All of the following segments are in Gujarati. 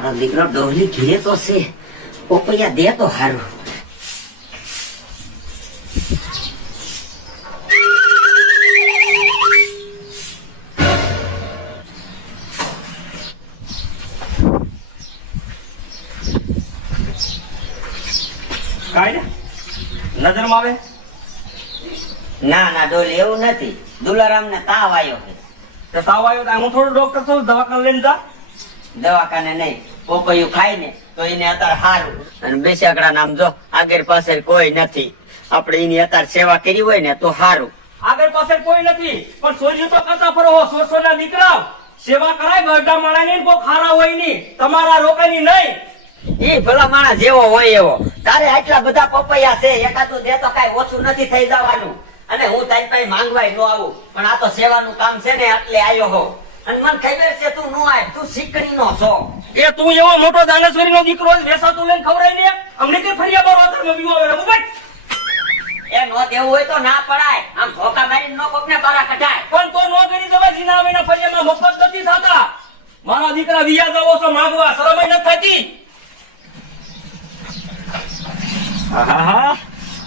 મારો દીકરો ડોહલી ઘીરે તો છે, પોપૈયા દે તો હારું. કાંઈ નજરમાં આવે? ના ના ડોલી એવું નથી, દુલારામ ને તાવ આવ્યો છે. તો તાવ આવ્યો તો હું થોડો ડોક્ટર છું, દવાખાને લઈને જા. દવાખાને નહીં, પોપૈયું ખાય ને તો એને અત્યારે હારું. અને બેસાકડા નામ જો આગળ પાછળ કોઈ નથી, આપણે એની અત્યારે સેવા કરી હોય ને તો હારું. આગળ પાછળ કોઈ નથી, પણ સોર્યું તો કરતા ફરો હો. સોરના દીકરા સેવા કરાય ગરડા માણાની, કોઈ ખારા હોય નહીં, તમારા રોકાની નહીં. ઈ ભલા માણસ જેવો હોય એવો. તારે આટલા બધા પપૈયા છે, એકાદું દે તો કઈ ઓછું નથી થઈ જવાનું. અને હું તારી પાસે માંગવાય નો આવું, પણ આ તો સેવાનું કામ છે ને એટલે આવ્યો હો. અને મને ખબર છે તું નો આય, તું શીકણી નો છો. એ તું એવો મોટો દાનેશ્વરી નો દીકરો વેસાતું લઈને ખવડાય ને, અમને કઈ ફરિયા બાર વાતરમાં બીવો આવે મુબટ. એ નો દેવું હોય તો ના પડાય, આમ ધોકા મારીને નો કોકને બારા કઢાય. પણ તો નો કરી દેવા જીના આવે ને ફરિયામાં મફત નથી થતા. મારા દીકરા વિયા જાવો છો માંગવા, શરમ નથી થતી. આહાહા,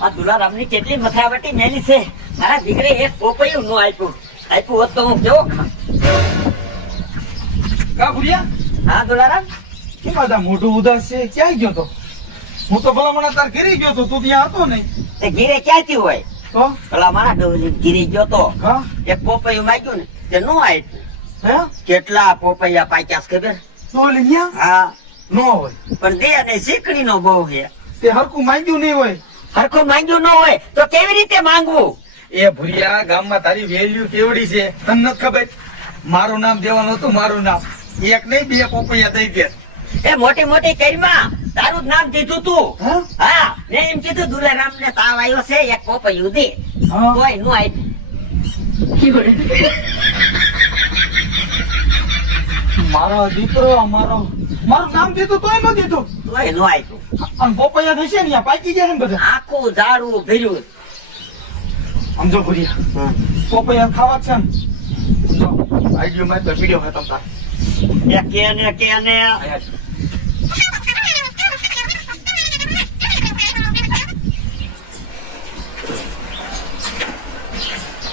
આ દુલારામની કેટલી મથાવટી મેલી છે. મારા દીકરે એક પોપૈયું નો આપ્યું હોત તો હું કેવો ખા. કા ભુરિયા? હા દુલારામ, કેમ આદા મોઢું ઉદાસ છે? ક્યાં ગયો તો? હું તો ભલામણ તાર ઘરે ગયો તો, તું ત્યાં હતો નહીં. તે ઘીરે ક્યાંથી હોય? તો પેલા મારા ડોલી ઘીરે ગયો તો, હા એક પોપૈયું માંગ્યું ને તે નો આપ્યું. હે કેટલા પોપૈયા પાક્યા છે ખબર? તો લ્યા હા, નો હોય પણ દે ને શીકણી નો બહુ છે. તે હરકું માંગ્યું નહીં હોય. હરખું માંગ્યું ન હોય તો કેવી રીતે માંગવું? એ ભુરિયા, ગામમાં તારી વેલ્યુ કેવડી છે તને નથી ખબર? મારું નામ દેવાનું હતું, મારું નામ. એક નહીં બે પોપૈયા દઈ દે. એ મોટી મોટી કરીમાં તારું જ નામ દીધું તું. હા? હા, મેં એમ કીધું દુલારામ ને તાવ આવ્યો છે, એક પોપૈયું દે. હા. કોઈ નો આપ્યું. મારો દીકરો મારું નામ દીધું તોય ન દીધું. કોઈ નો આપ્યું. અને પોપૈયા થશે ને ત્યાં પાકી ગયા ને બધા. આખું ઝાડવું ભર્યું. સમજો ભુરિયા, પોપૈયા ખાવા જ છે ને. સમજો આઈડિયો માં તો વિડીયો હતો તાર. એ કે ને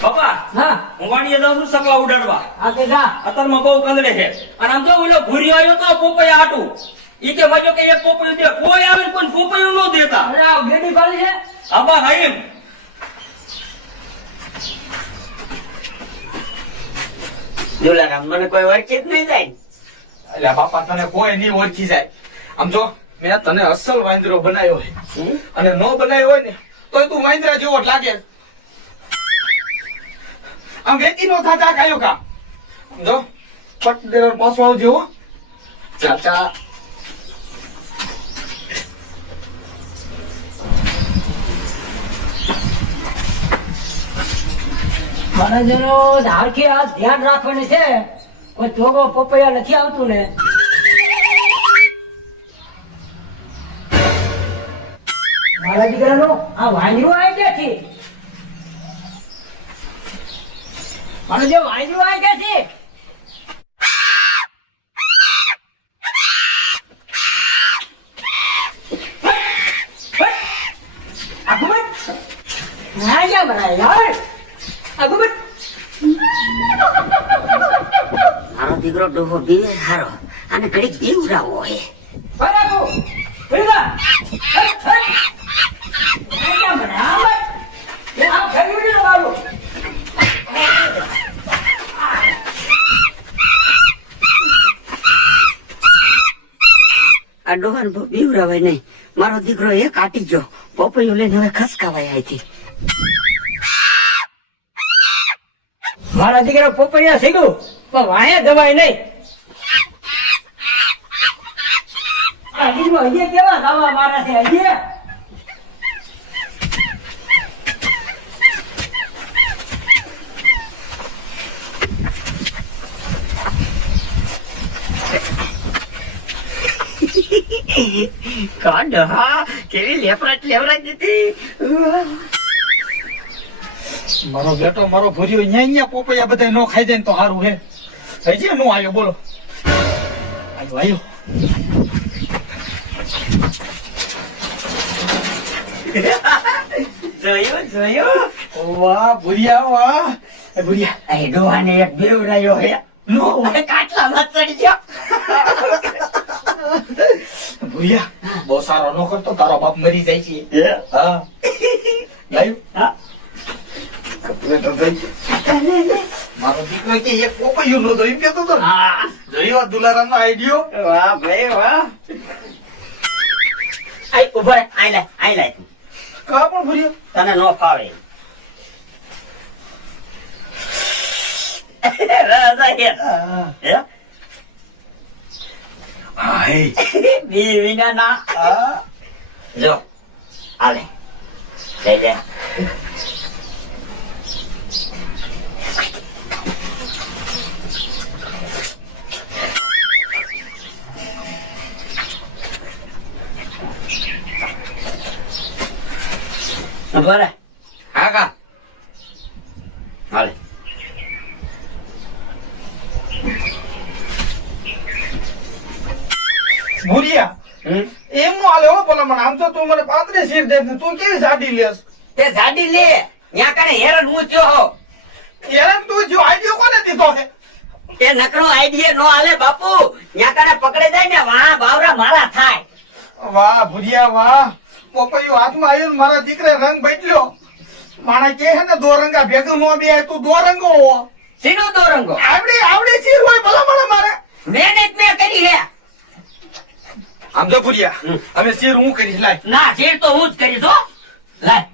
પપ્પા, હા હું વાડીએ જાઉં છું સકલા ઉડાડવા. આ કે જા અત્યારમાં બહુ કંદડે છે. અને આમ તો ઓલો ભૂરી આવ્યો તો પોપૈયા હાટું. ઈ કે માજો કે એક પોપૈયું દે. કોઈ આવે ને કોઈ પોપૈયું ન દેતા. અરે આ ગેડી પાડી છે આબા હાઈમ. દુલારામ મને કોઈ ઓળખી જ નહીં જાય. એટલે બાપા તને કોઈ નહીં ઓળખી જાય. આમ જો મેં તને અસલ વાંદરો બનાવ્યો છે, અને નો બનાવ્યો હોય ને તોય તું વાંદરા જેવો જ લાગે. આમ વેચી નો થતા ખાયો કા. જો પટ દેર પાસવાળો જેવો ચાચા. મને જરો ધારકી આ ધ્યાન રાખવાની છે, કોઈ જોગો પપૈયા નથી આવતું ને. મારા દીકરાનું આ વાંદરું આવી ક્યાંથી? મને જે વાંદરું આવી ક્યાંથી? હા ક્યાં બનાય યાર? મારો દીકરો ડોહો બીવે હારો, અને ઘડીક બીવડાવો હોય. આ ડોહા ને બીવડાવાય નહીં. મારો દીકરો એ કાટી ગયો, પોપૈયું લઈને હવે ખસકાવાય અહીંથી. મારા દીકરા પોપૈયા શીખું પણ વાયા દવાય નહીં. હજી કેવા દવા મારા છે હજી? કાંડ હા, કેવી લેફરાટ દીધી. મારો બેટો મારો ભૂર્યો ન્યા પોપૈયા બધા નો ખાઈ જાય ને તો સારું હે. હજી નો આવ્યો બોલો. આવ્યો જોયું વાહ ભૂરિયા વાહ એ ભૂરિયા એ ડોહાને એક બેવડાયો હે નો કાટલામાં ચડી ગયો ભૂરિયા બહુ સારો નો કરતો તારો બાપ મરી જાય છે હા લાયું હા. કપલેટ થઈ મારો દીકરો કે એક પોપૈયું નો દોઈ ગયો તો હા જોયો દુલારામ નો આઈડિયો વાહ ભાઈ વાહ આઈ ઉભો રહે. આઈ લે કા પણ ભૂરિયા તને નો ફાવે રસ આઈ હે હાય બી વિના ના આ જો આલે લઈ જા બરાબર હા કા હાલે ભૂરિયા એમ નો હાલે હો ભલા મને આમ તો તું મને પાતળી સીટ દે ને તું કેવી સાડી લેસ તે જાડી લે ન્યા કણે હેરાન હું થયો યાર તું જો આઈડિયો કોને દીધો છે તે નકરો આઈડિયા નો હાલે બાપુ ન્યા કણે પકડે જાય ને વાહ બાવરા મારા થાય વાહ ભૂરિયા વાહ પોપૈયું હાથમાં આવ્યું ને મારા દીકરે રંગ બદલ્યો માણા કે છે ને દો રંગા ભેગું નો બે તું દો રંગો હો સીનો દોરંગો આવડી ચીર હોય ભલા મને મારે મહેનત મેં કરી હે આમ જો ભૂરિયા અમે ચીર હું કરીશ લાય ના શેર તો હું જ કરીશ હો લાય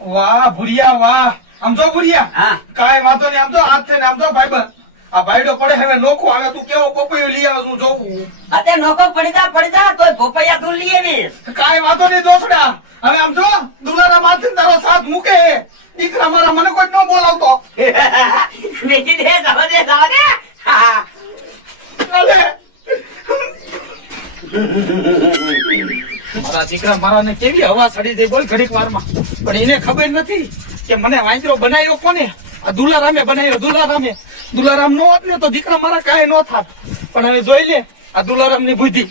વાહ ભૂરિયા વાહ આમ જો ભૂરિયા હા કાંઈ વાંધો નહીં આમ તો હાથ છે ને આમ તો ભાઈબંધ આ ભાઈડો પડે હવે નોખો હવે તું કેવો પોપૈયું લઈ આવે છું જોવું અતે નોકો પડી જા તોય પોપૈયા તું લઈ આવીશ કાંઈ વાંધો નહીં દોસ્તા હવે આમ જો દુલારા માથે તારો સાથ મૂકે દીકરા મારા મને કોઈ ન બોલાવતો વેચી દે જવા દે હા ચાલે મારા દીકરા મારાને કેવી હવા ચડી જાય બોલ ઘડીક વારમાં પણ એને ખબર નથી કે મને વાંદરો બનાવ્યો કોને આ દુલારામે બનાવ્યો દુલારામ નો હોત ને તો દીકરા મારા કાંઈ ન થાત પણ હવે જોઈ લે આ દુલારામ ની બુદ્ધિ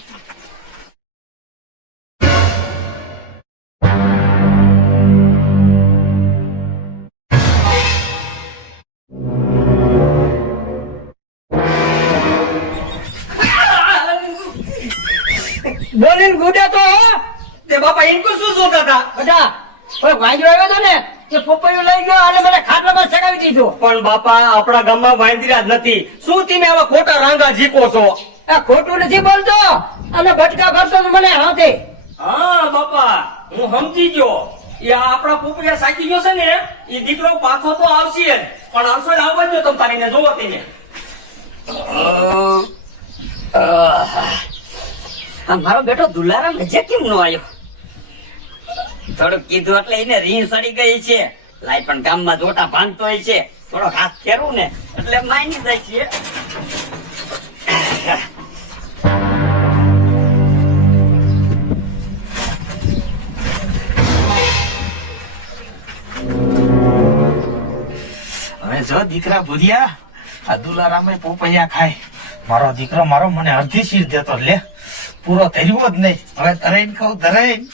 બોલીને ગુડે તો તે બાપા ઇનકો શું જોતા હતા બધા કોઈ વાંદરો આવ્યો હતો ને તે પોપૈયું લઈ ગયો અને મને ખાટલામાં ચડાવી દીધો. પણ બાપા આપણા ગામમાં વાંદરા જ નથી શું તમે આવા ખોટા રાંગા જીકો છો આ ખોટું નથી બોલતો અને ભટકા કરતો તો મને હાથે. હા બાપા હું સમજી ગયો એ આ આપણા પોપૈયા સાચી ગયો છે ને એ દીકરો પાછો તો આવશે જ. પણ આવશો ને આવવા દો તમ તારીને જોવો તેને મારો બેટો દુલારામ હજે કેમ નો આવ્યો થોડુંક કીધું એટલે એને રીણ સડી ગઈ છે લાય પણ ગામમાં જોટા ભાંગતો હોય છે થોડો હાથ ફેરવું ને એટલે માની જાય છે હવે જો દીકરા ભૂરિયા આ દુલારામે પોપૈયા ખાય મારો દીકરો મારો મને અડધી શીર દેતો લે પૂરો ધર્યો જ નહીં હવે ધરાઈને ખાવ ધરાઈને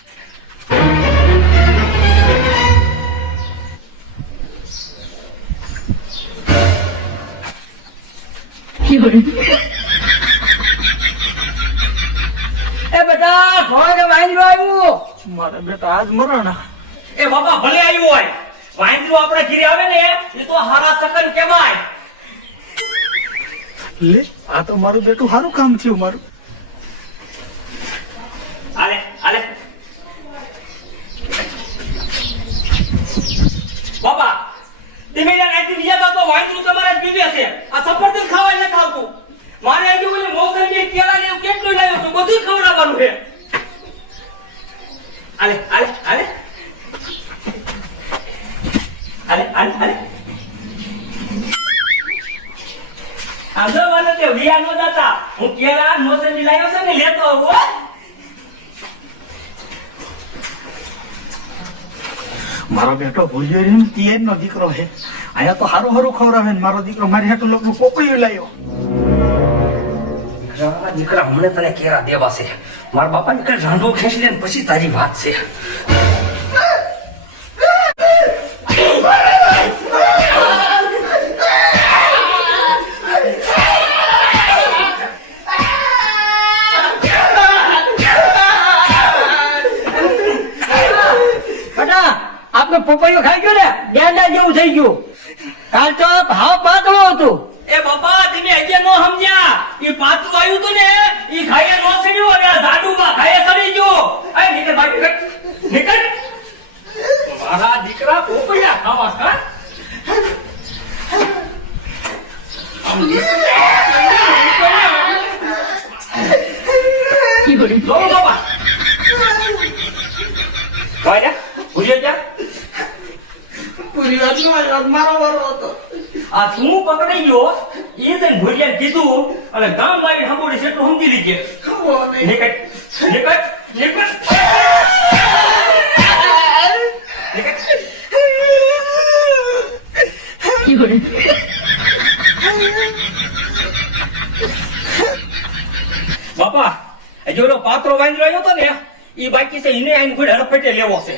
એ બેટા થોડો વાંદરો આવ્યું. મારા બેટા આજ મરણ એ બાપા ભલે આવ્યું હોય વાંદરું આપણા ઘીરે આવે ને એ તો હારા સકન કહેવાય લે આ તો મારું બેટું સારું કામ થયું મારું આલે આલે બાપા તમે એને નાખી દીધા તો વાંદરું તમારે જ પીવે છે આ સફરજન ખાવાય ન ખાવતું મારે આવી ગયું મોસંબી કેળા ને એવું કેટલું લાવ્યો છું બધું ખવડાવવાનું છે આલે આલે આલે આલે આલે આલે આજો મને તે વિયા નો દાતા હું કેળા મોસંબી લાવ્યો છે ને લેતો આવું હો. મારો બેટો ભૂલ્યો રહ્યો ને તિયર નો દીકરો છે આયા તો હારું હારું ખવડાવે ને મારો દીકરો મારી હાટું લોકો પોપૈયું લાવ્યો દીકરા હમણે તને કેરા દેવા છે મારા બાપાને કઈ રાંધો ખેંચી લે ને પછી તારી વાત છે બેટા આપણે પપૈયું ખાઈ ગયો ને ડેંડા જેવું થઈ ગયું કાલ તો ભાવ પાતળો હતું એ બાપા તમે હજી નો સમજ્યા એ પાછું આવ્યું તું ને એ ખાઈએ નો સડ્યું અને આ ઝાડુમાં ખાઈએ સડી ગયો એ નીકળ બાકી નીકળ મારા દીકરા પોપૈયા ખાવા કા આમ લો બાપા કાયા ભૂલી જા પૂરી વાત નો આવ્યો, મારો વારો હતો. આ તું પકડાઈ ગયો એ તને ભૂલિયા કીધું અને ગામ વાળી હંબોડી છે એટલું સમજી લીજે ખબર નહીં. નીકળ નીકળ નીકળ બાપા જો પાત્રો વાંદરો આવ્યો હતો ને એ બાકી છે એને આઈને કોઈ હડફેટે લેવો છે